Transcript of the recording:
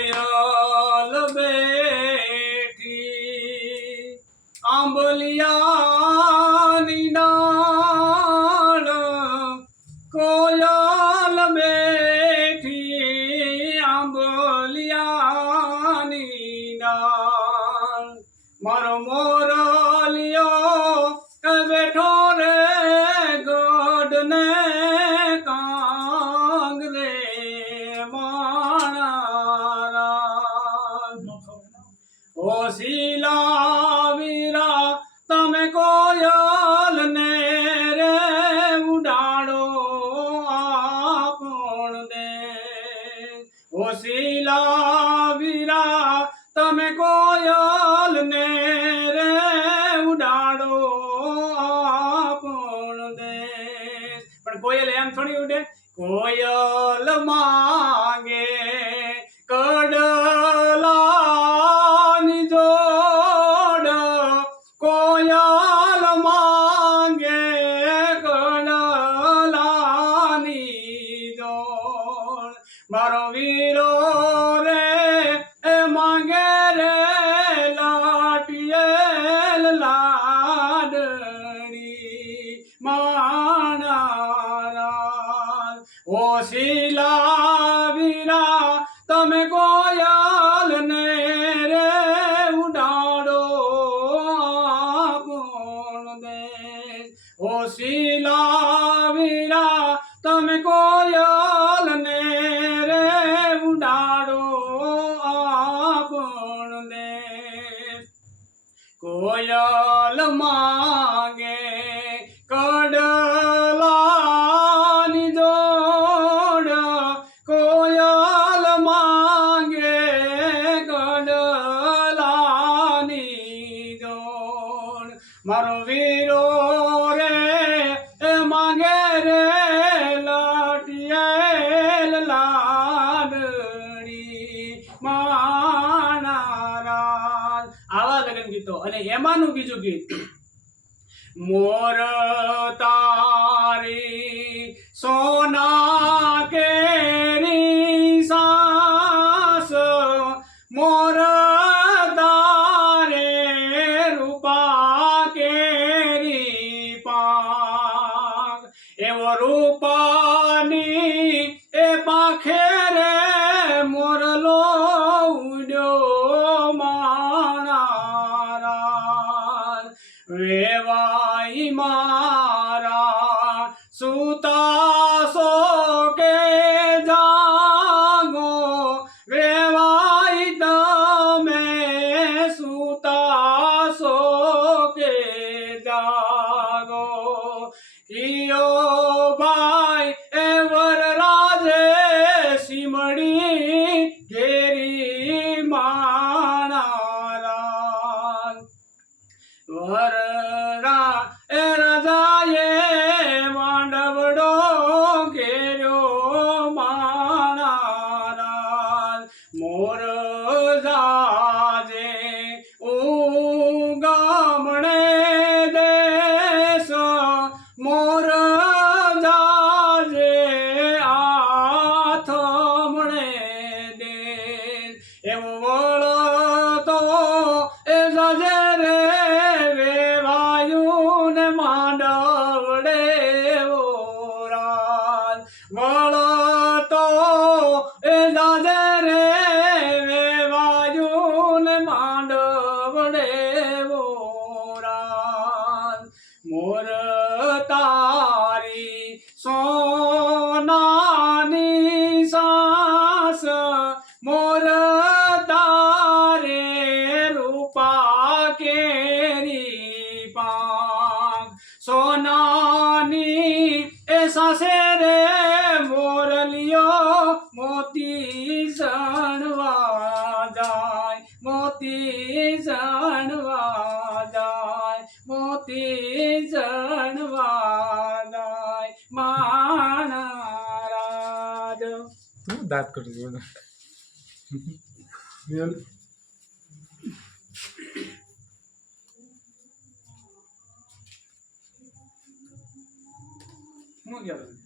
કોયલ બેઠી આંબલિયાની ડાળ, કોયલ બેઠી આંબલિયાની ડાળ, મારો મોરલિયો બેઠો રે ગઢને કાંગરે ઓ શીલા વીરા તમે કોયલ ને રે ઉડાડો આપણ દે, ઓ શીલા વીરા તમે કોયલ ને રે ઉડાડો આપણ દે. પણ કોયલ એમ થોડી ઉડે, કોયલ માંગે કડલાની જોડ, કોયલ માંગે કડલાની જોડ, મારો વીરો રે એ માંગે રે લાટીએલ લાડણી માણારા. ઓ શીલા વીરા તમે કોયલ ને રે ઉડાડો આપણ દે, ઓ શીલા વીરા તમે કોયલ ને રે ઉડાડો આપણ દે. કોયલ માંગે કડલાની જોડ, કોયલ માંગે કડલાની જોડ, મારો વીરો રે એ માંગે રે લાટીએલ લાડણી માણારા. આવા લગ્ન ગીતો. અને એમાંનું બીજું ગીત, મોર તારી સોના કેરી સાસ, મોર તારે રૂપા કેરી પાંખ, એવો રૂપાની એ પાંખે રે મોરલો ઉડ્યો માણારા. વેવાઈ મારા સુતાસો કે જાગો, વેવાઈ તમે સુતાસો કે જાગો, ઈયો ભાઈ એ વરરાજે સીમડી ઘેરી માણારા. વરરા એ રાજાએ માંડવડો ઘેર્યો માણારા. મોર જાજે ઉગામણે દેશ, મોર જાજે આથમણે દેશ, એવો વળતો એ જાજે રે વેવાયું ને માંડવડે ઓરાલ, વળતો એ જાજે રે વેવાયું ને માંડવડે ઓરાલ. મોર તારી સોનાની સાસ, મોર તારે રૂપા કેરી પાંખ, સોનાની એ સાસે રે મોરલિયો મોતી સણવા જાય, મોતી સણવા જાય, મોતી સણવા જાય માણારાજ. તું દાંત કરી દો. હું ગયા